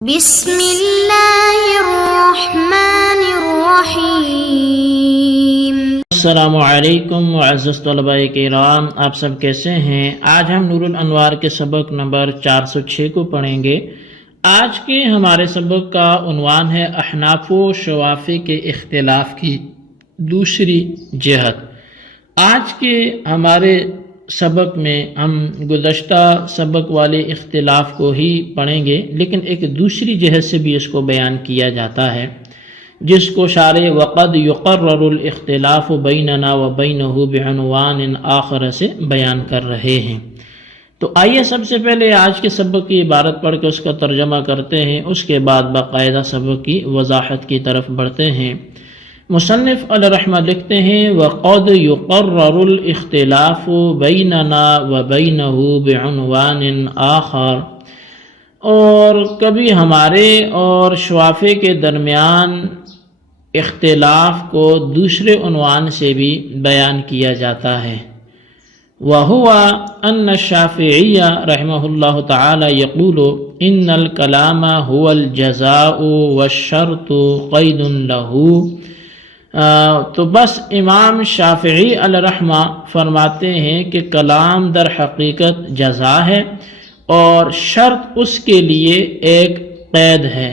بسم اللہ الرحمن الرحیم۔ السلام علیکم معزز طلباء کرام، آپ سب کیسے ہیں؟ آج ہم نور الانوار کے سبق نمبر 406 کو پڑھیں گے۔ آج کے ہمارے سبق کا عنوان ہے احناف و شوافی کے اختلاف کی دوسری جہت۔ آج کے ہمارے سبق میں ہم گزشتہ سبق والے اختلاف کو ہی پڑھیں گے، لیکن ایک دوسری جہت سے بھی اس کو بیان کیا جاتا ہے، جس کو شارح وقد یقرر الاختلاف بیننا و بینہ بعنوان آخر سے بیان کر رہے ہیں۔ تو آئیے سب سے پہلے آج کے سبق کی عبارت پڑھ کے اس کا ترجمہ کرتے ہیں، اس کے بعد باقاعدہ سبق کی وضاحت کی طرف بڑھتے ہیں۔ مصنف علیہ رحمہ لکھتے ہیں وَقَدْ يُقَرَّرُ الْاخْتِلَافُ بَيْنَنَا وَبَيْنَهُ بِعُنْوَانٍ آخر، اور کبھی ہمارے اور شوافی کے درمیان اختلاف کو دوسرے عنوان سے بھی بیان کیا جاتا ہے۔ وَهُوَ أَنَّ الشَّافِعِيَّ رحمہ اللہ تعالی يقول إِنَّ الْكَلَامَ هُوَ الْجَزَاءُ وَالشَّرْطُ قَيْدٌ لَهُ۔ تو بس امام شافعی علیہ رحمہ فرماتے ہیں کہ کلام در حقیقت جزا ہے اور شرط اس کے لیے ایک قید ہے۔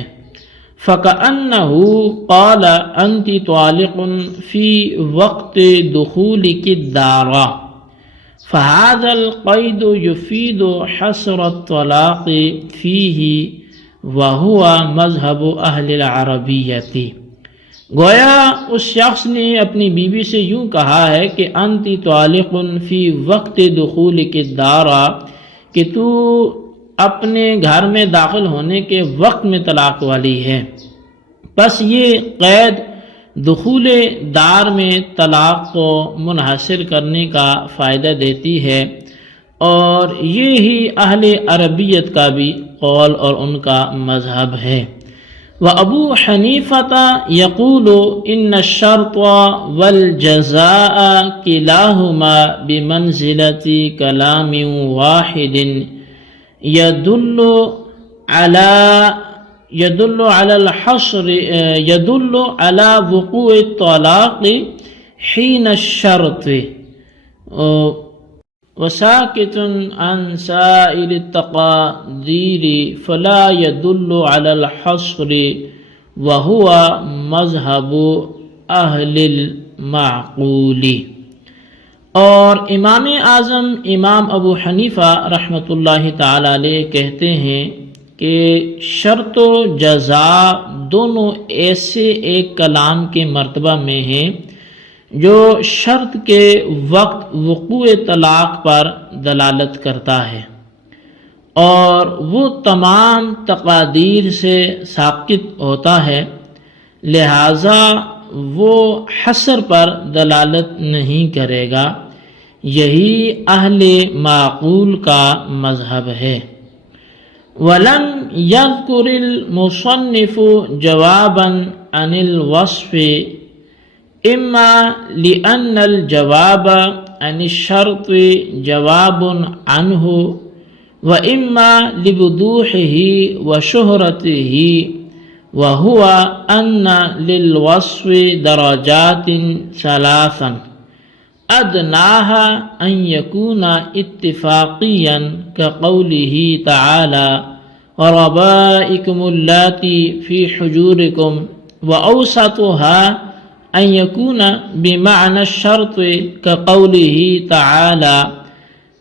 فَكَأَنَّهُ قَالَ أَنْتِ طَالِقٌ فِي وَقْتِ دُخُولِكِ الدَّارَ، فَهَذَا الْقَيْدُ يُفِيدُ حَصْرَ الطَّلَاقِ فِيهِ وَهُوَ مَذْهَبُ أَهْلِ الْعَرَبِيَّةِ۔ گویا اس شخص نے اپنی بیوی سے یوں کہا ہے کہ انتی طالق فی وقت دخولک الدار، کہ تو اپنے گھر میں داخل ہونے کے وقت میں طلاق والی ہے۔ بس یہ قید دخول دار میں طلاق کو منحصر کرنے کا فائدہ دیتی ہے، اور یہی اہل عربیت کا بھی قول اور ان کا مذہب ہے۔ وَأَبُو حَنِیفَةَ يَقُولُ إِنَّ الشَّرْطَ وَالْجَزَاءَ كِلَاهُمَا بِمَنْزِلَةِ كَلَامٍ وَاحِدٍ يَدُلُّ عَلَى وُقُوعِ الطَّلَاقِ حِينَ الشَّرْطِ وَسَاكِتٌ عَنْ سَائِرِ التَّقَادِيرِ فَلَا يَدُلُّ عَلَى الْحَصْرِ وَهُوَ مَذْهَبُ أَهْلِ الْمَعْقُولِ۔ اور امام اعظم امام ابو حنیفہ رحمۃ اللہ تعالی علیہ کہتے ہیں کہ شرط و جزا دونوں ایسے ایک کلام کے مرتبہ میں ہیں جو شرط کے وقت وقوع طلاق پر دلالت کرتا ہے، اور وہ تمام تقادیر سے ساقط ہوتا ہے، لہذا وہ حصر پر دلالت نہیں کرے گا۔ یہی اہل معقول کا مذہب ہے۔ وَلَمْ يَذْكُرِ الْمُصَنِّفُ جَوَابًا عَنِ الْوَصْفِ اما لأن الجواب عن الشرط جواب عنه واما لوضوحه وشهرته، وهو أن للوصف درجات ثلاثا أدناها أن يكون اتفاقيا كقوله تعالى وربائكم اللاتي في حجوركم، وأوسطها أن يكون بمعنى الشرط كقوله تعالى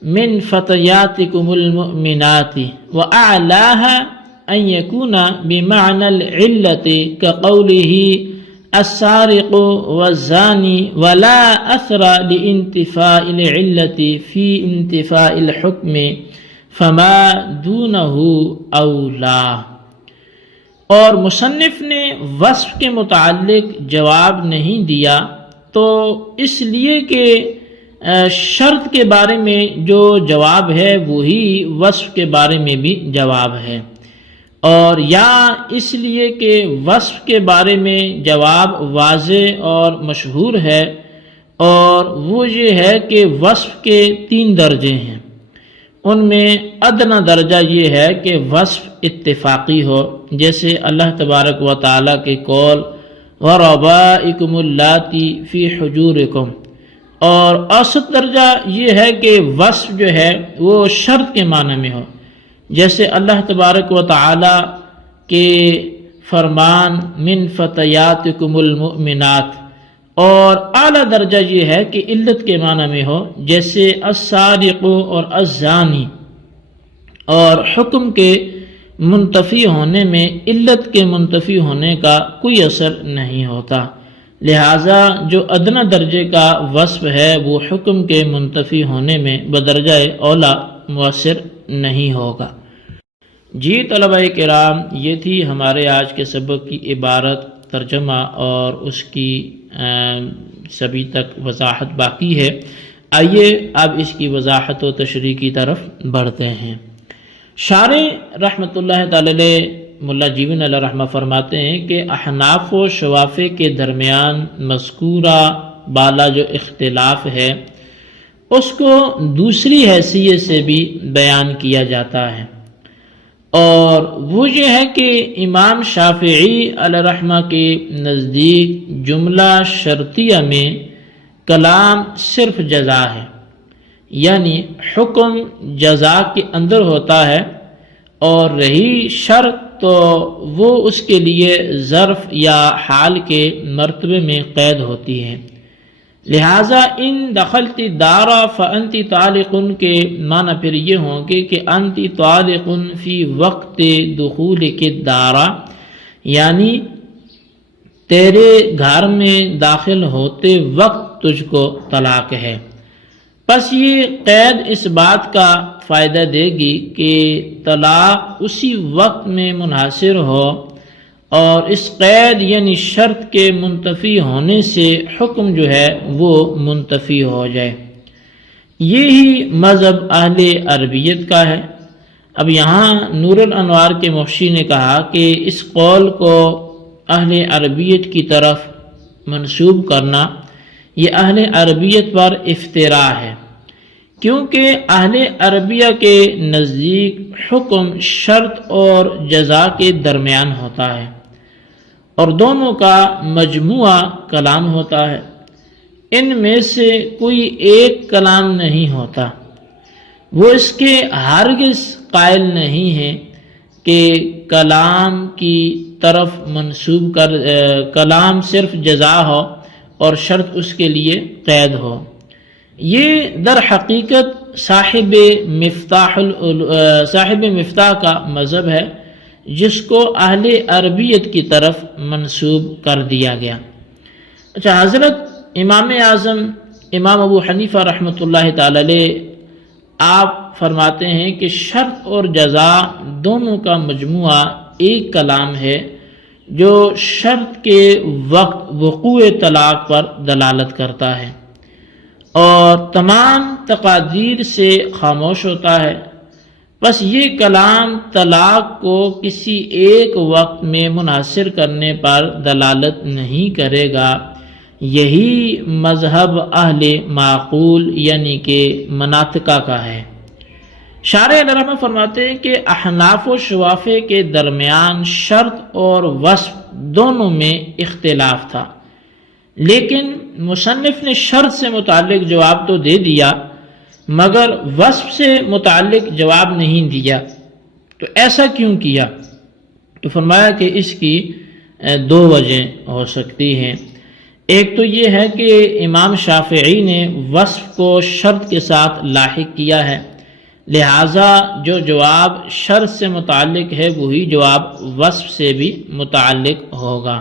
من فتياتكم المؤمنات، وأعلاها أن يكون بمعنى العلة كقوله السارق والزاني، ولا أثر لانتفاء العلة في انتفاء الحكم فما دونه أولى۔ اور مصنف نے وصف کے متعلق جواب نہیں دیا تو اس لیے کہ شرط کے بارے میں جو جواب ہے وہی وصف کے بارے میں بھی جواب ہے، اور یا اس لیے کہ وصف کے بارے میں جواب واضح اور مشہور ہے، اور وہ یہ ہے کہ وصف کے 3 درجے ہیں، ان میں ادنا درجہ یہ ہے کہ وصف اتفاقی ہو، جیسے اللہ تبارک و تعالیٰ کے قول وَرَبَائِكُمُ اللَّاتِي فِي حُجُورِكُمْ، اور اوسط درجہ یہ ہے کہ وصف جو ہے وہ شرط کے معنی میں ہو، جیسے اللہ تبارک و تعالیٰ کے فرمان من فتياتكم المؤمنات، اور اعلیٰ درجہ یہ ہے کہ علت کے معنی میں ہو، جیسے السارق اور الزانی، اور حکم کے منتفی ہونے میں علت کے منتفی ہونے کا کوئی اثر نہیں ہوتا، لہٰذا جو ادنا درجے کا وصف ہے وہ حکم کے منتفی ہونے میں بدرجہ اولا مؤثر نہیں ہوگا۔ جی طلبہ کرام، یہ تھی ہمارے آج کے سبق کی عبارت، ترجمہ اور اس کی سبھی تک وضاحت باقی ہے۔ آئیے اب اس کی وضاحت و تشریح کی طرف بڑھتے ہیں۔ شارح رحمۃ اللہ تعالی علیہ ملا جیون علیہ رحمہ فرماتے ہیں کہ احناف و شوافے کے درمیان مذکورہ بالا جو اختلاف ہے اس کو دوسری حیثیت سے بھی بیان کیا جاتا ہے، اور وہ یہ ہے کہ امام شافعی علیہ رحمہ کے نزدیک جملہ شرطیہ میں کلام صرف جزا ہے، یعنی حکم جزا کے اندر ہوتا ہے، اور رہی شرط تو وہ اس کے لیے ظرف یا حال کے مرتبے میں قید ہوتی ہے، لہٰذا ان دخلت دارا فانتی طالق کے معنی پھر یہ ہوں گے کہ انتی طالق فی وقت دخول کے دارا، یعنی تیرے گھر میں داخل ہوتے وقت تجھ کو طلاق ہے۔ پس یہ قید اس بات کا فائدہ دے گی کہ طلاق اسی وقت میں منحصر ہو، اور اس قید یعنی شرط کے منتفی ہونے سے حکم جو ہے وہ منتفی ہو جائے۔ یہی مذہب اہل عربیت کا ہے۔ اب یہاں نور الانوار کے محشی نے کہا کہ اس قول کو اہل عربیت کی طرف منسوب کرنا یہ اہل عربیت پر افتراء ہے، کیونکہ اہل عربیہ کے نزدیک حکم شرط اور جزا کے درمیان ہوتا ہے، اور دونوں کا مجموعہ کلام ہوتا ہے، ان میں سے کوئی ایک کلام نہیں ہوتا۔ وہ اس کے ہرگز قائل نہیں ہیں کہ کلام کی طرف منسوب کلام صرف جزا ہو اور شرط اس کے لیے قید ہو۔ یہ در حقیقت صاحب مفتاح کا مذہب ہے، جس کو اہل عربیت کی طرف منسوب کر دیا گیا۔ اچھا، حضرت امام اعظم امام ابو حنیفہ رحمۃ اللہ تعالی علیہ آپ فرماتے ہیں کہ شرط اور جزا دونوں کا مجموعہ ایک کلام ہے جو شرط کے وقت وقوع طلاق پر دلالت کرتا ہے اور تمام تقادیر سے خاموش ہوتا ہے۔ بس یہ کلام طلاق کو کسی ایک وقت میں منحصر کرنے پر دلالت نہیں کرے گا۔ یہی مذہب اہل معقول یعنی کہ مناطقہ کا ہے۔ شارح علیہ رحمہ فرماتے ہیں کہ احناف و شوافے کے درمیان شرط اور وصف دونوں میں اختلاف تھا، لیکن مصنف نے شرط سے متعلق جواب تو دے دیا مگر وصف سے متعلق جواب نہیں دیا۔ تو ایسا کیوں کیا؟ تو فرمایا کہ اس کی دو وجہ ہو سکتی ہیں۔ ایک تو یہ ہے کہ امام شافعی نے وصف کو شرط کے ساتھ لاحق کیا ہے، لہٰذا جو جواب شرط سے متعلق ہے وہی جواب وصف سے بھی متعلق ہوگا۔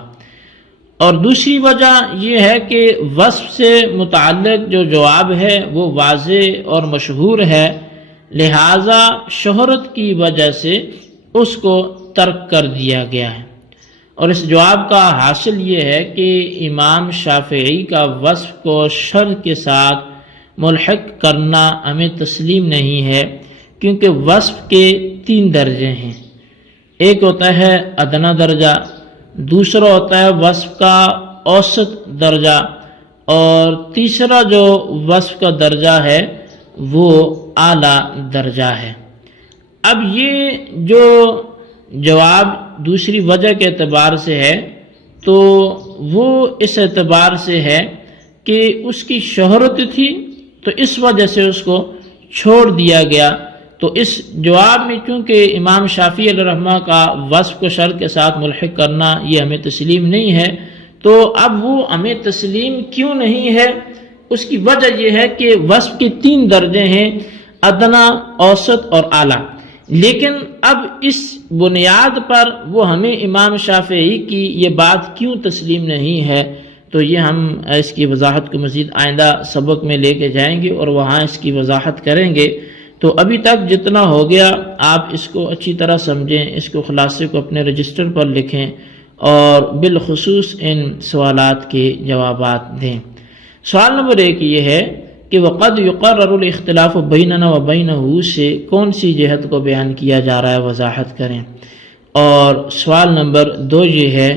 اور دوسری وجہ یہ ہے کہ وصف سے متعلق جو جواب ہے وہ واضح اور مشہور ہے، لہٰذا شہرت کی وجہ سے اس کو ترک کر دیا گیا ہے۔ اور اس جواب کا حاصل یہ ہے کہ امام شافعی کا وصف کو شرط کے ساتھ ملحق کرنا ہمیں تسلیم نہیں ہے، کیونکہ وصف کے 3 درجے ہیں۔ ایک ہوتا ہے ادنا درجہ، دوسرا ہوتا ہے وصف کا اوسط درجہ، اور تیسرا جو وصف کا درجہ ہے وہ اعلیٰ درجہ ہے۔ اب یہ جو جواب دوسری وجہ کے اعتبار سے ہے تو وہ اس اعتبار سے ہے کہ اس کی شہرت تھی تو اس وجہ سے اس کو چھوڑ دیا گیا. تو اس جواب میں چونکہ امام شافعی علیہ رحمہ کا وصف کو شرط کے ساتھ ملحق کرنا یہ ہمیں تسلیم نہیں ہے. تو اب وہ ہمیں تسلیم کیوں نہیں ہے؟ اس کی وجہ یہ ہے کہ وصف کے 3 درجے ہیں، ادنا، اوسط اور اعلیٰ. لیکن اب اس بنیاد پر وہ ہمیں امام شافعی کی یہ بات کیوں تسلیم نہیں ہے، تو یہ ہم اس کی وضاحت کو مزید آئندہ سبق میں لے کے جائیں گے اور وہاں اس کی وضاحت کریں گے. تو ابھی تک جتنا ہو گیا آپ اس کو اچھی طرح سمجھیں، اس کو خلاصے کو اپنے رجسٹر پر لکھیں اور بالخصوص ان سوالات کے جوابات دیں. سوال نمبر 1 یہ ہے کہ وقد یقرر الاختلاف بیننا و بینہ سے کون سی جہت کو بیان کیا جا رہا ہے، وضاحت کریں. اور سوال نمبر 2 یہ ہے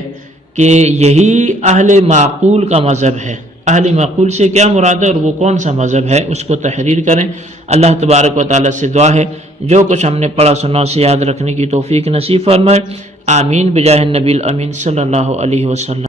کہ یہی اہل معقول کا مذہب ہے. اہل معقول سے کیا مراد ہے اور وہ کون سا مذہب ہے، اس کو تحریر کریں. اللہ تبارک و تعالیٰ سے دعا ہے جو کچھ ہم نے پڑھا سنا اسے یاد رکھنے کی توفیق نصیب فرمائے. آمین بجاہ النبی الامین صلی اللہ علیہ وسلم.